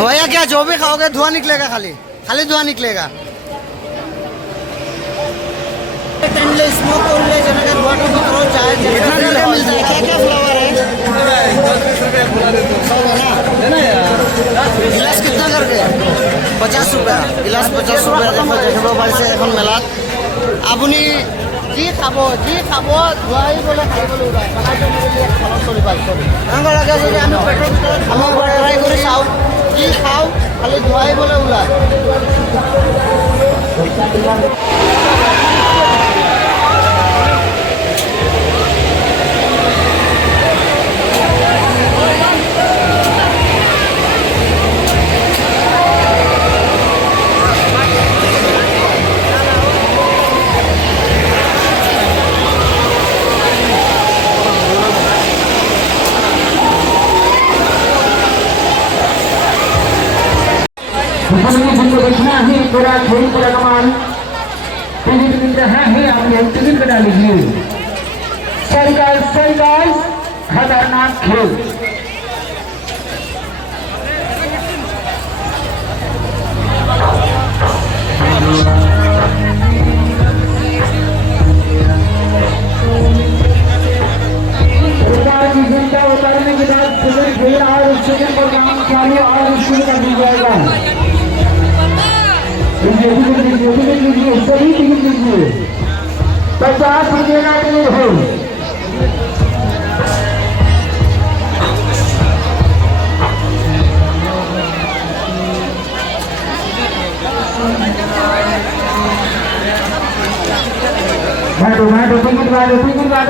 भैया क्या जो भी खाओगे धुआं निकलेगा, खाली खाली धुआं निकलेगा। स्मोक वाटर पत्थर चाय कितना मिलता है? क्या क्या फ्लेवर है? सब है ना? गिलास कितना करके? 50 रुपया गिलास, 50 रुपया। देखो देख भाई से এখন মেলাত আপুনি जी খাব ধোৱাই বলে খাই বলে ওলাই বানাইটো মিলি খৰচ চলি পাই চলি আঙ্গা লাগে যদি আমি পেট্রোল আমি ট্রাই করে চাও जी খাও খালি ধোৱাই বলে ওলাই। देखना है पूरा खेल पूरा कमाल टिकट मिल रहा है, आप लोग टिकट कटा लीजिए। सरकार खतरनाक खेल जनता उतारने के बाद सेकंड खेल और सेकंड प्रोग्राम चालू और शुरू कर दिया जाएगा। सही टिकट लीजिए, 50 रुपये का टिकट हो। टिकट